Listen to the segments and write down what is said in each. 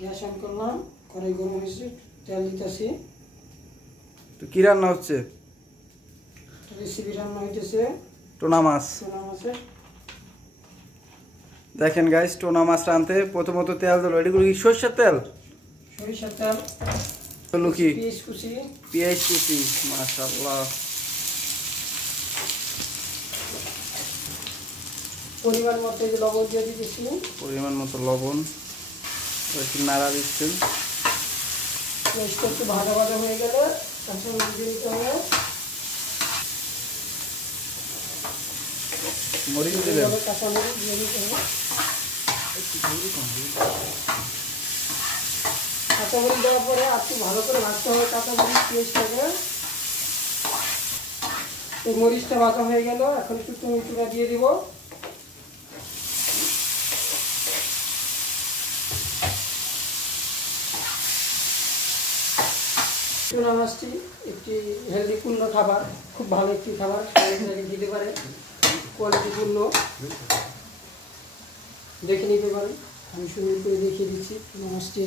Gas on করলাম, কড়াই গরম হয়েছে, তেল দিতেছি। তো কি রান্না হচ্ছে? রেসিপি রান্না হইতেছে টোনা মাছ। টোনা মাছের। দেখেন গাইস, টোনা মাছ রানতে প্রথমত তেল দিল। এগুলো কি সরষের তেল? সরিষার তেল। হলো কি পেঁয়াজ কুচি। পেঁয়াজ কুচি। মাশাআল্লাহ। পরিমাণ মতো লবণ দিয়ে দিতেছি। পরিমাণ মতো লবণ। একটু নাড়া দিচ্ছেন। পেঁয়াজটা একটু ভাজা ভাজা হয়ে গেলে কাঁচামরিচ দিয়ে দিতে হবে। মরিচ দিলেন। কাঁচামরিচ দিয়ে দিতে হবে। কাঁচামরিচ দেওয়ার পরে একটু ভালো করে ভাজতে হবে কাঁচামরিচ পেঁয়াজটাকে। এই মরিচটা ভাজা হয়ে গেল, এখন একটু টমেটোটা দিয়ে দিব। টোনা মাছটি একটি হেলদি পূর্ণ খাবার, খুব ভালো একটি খাবার, দিতে পারে, কোয়ালিটিপূর্ণ। দেখে নিতে পারেন, আমি সুন্দর করে দেখিয়ে দিচ্ছি টোনা মাছটি।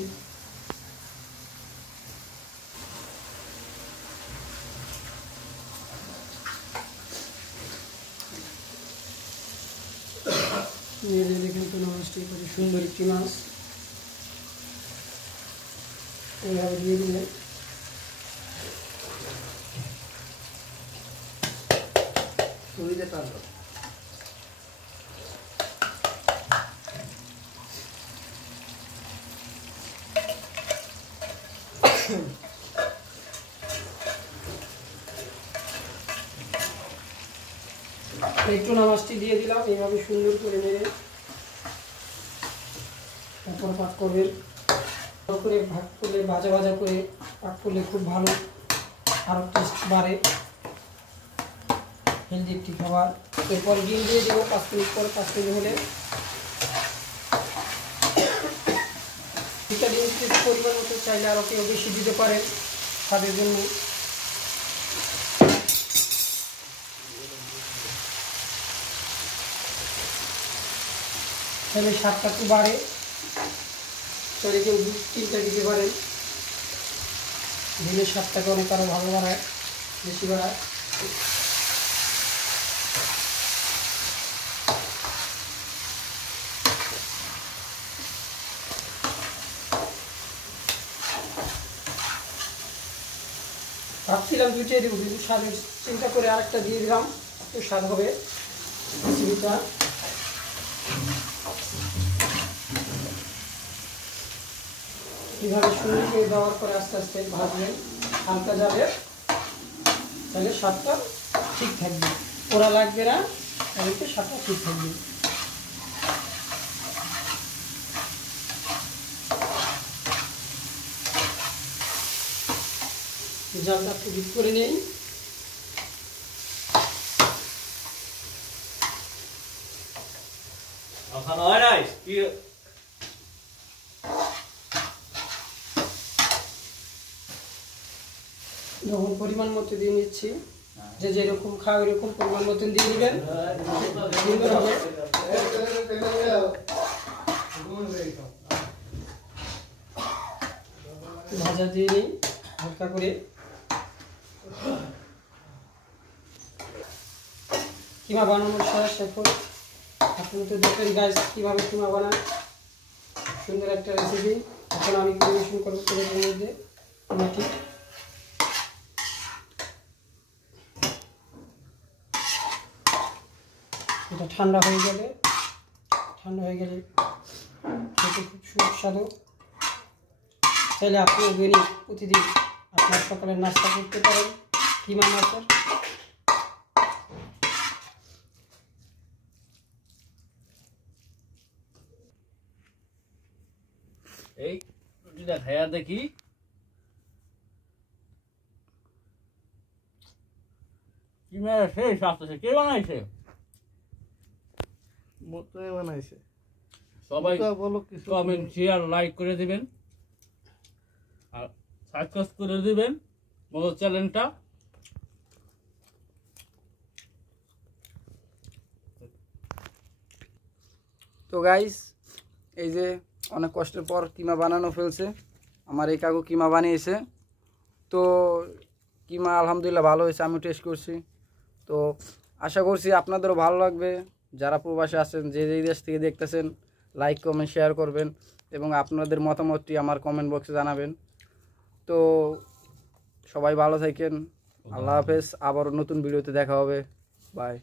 দেখুন টোনা মাছটি খুব সুন্দর একটি মাছ। এইভাবে দিয়ে দিলে এই টোনা মাছটি দিয়ে দিলাম, এইভাবে সুন্দর করে নেড়ে তারপর পাক করবেন। করে ভাগ করলে, ভাজা ভাজা করে পাক করলে খুব ভালো, আরও টেস্ট বাড়ে, হেলদি একটি খাবার। এরপর ডিম দিয়ে দেবো 5 মিনিট পর। 5 মিনিট হলে দুটা ডিম পরিমাণ মতো, চাইলে আরও কেউ বেশি দিতে পারেন স্বাদের জন্য। তাহলে স্বাদটা একটু বাড়ে, চাইলে কেউ 2-3টা দিতে পারেন। ডিমের স্বাদটাকে অনেক আরও ভালো বাড়ায়, বেশি বাড়ায়। ভাবছিলাম 2টাই দেবো, কিন্তু স্বাদের চিন্তা করে আরেকটা দিয়ে দিলাম, একটু স্বাদ হবে রেসিপিটা। কীভাবে সুন্দর করে দেওয়ার পরে আস্তে আস্তে ভাজবেন, হালকা যাবে, তাহলে স্বাদটা ঠিক থাকবে, পোড়া লাগবে না, তাহলে স্বাদটা ঠিক থাকবে। জালটা একটু ডিপ করে নেই। যখন পরিমাণ মতো দিয়ে নিচ্ছি, যে যেরকম খাও এরকম পরিমাণ মতো দিয়ে দিবেন, সুন্দর হবে। ভাজা দিয়ে নিই হালকা করে। কিমা বানানোর শেষ। এখন আপনি তো দেখেন গাইস কীভাবে কিমা বানান, সুন্দর একটা রেসিপি। এখন আমি পরিবেশন করবো প্লেটের মধ্যে কিমাটি। এটা ঠান্ডা হয়ে গেলে খেতে খুব সুস্বাদু। চাইলে আপনি দৈনিক প্রতিদিন আপনার সকালের নাস্তা করতে পারেন কিমা মাছের। এই রুটিটা খাইয়া দেখি। কিমা সেই স্বাদ আছে। কে বানাইছে? মতোই বানাইছে। সবাই কমেন্ট, শেয়ার, লাইক করে দিবেন আর সাবস্ক্রাইব করে দিবেন আমাদের চ্যানেলটা। তো গাইস, এই যে অনেক কষ্টের পর কিমা বানানো ফেলছে। আমার এই কাকু কিমা বানিয়েছে, তো কিমা আলহামদুলিল্লাহ ভালো হয়েছে, আমি টেস্ট করছি। তো আশা করছি আপনাদেরও ভালো লাগবে। যারা প্রবাসে আছেন, যে যেই দেশ থেকে দেখতেছেন, লাইক কমেন্ট শেয়ার করবেন এবং আপনাদের মতামতটি আমার কমেন্ট বক্সে জানাবেন। তো সবাই ভালো থাকেন, আল্লাহ হাফেজ, আবারও নতুন ভিডিওতে দেখা হবে, বাই।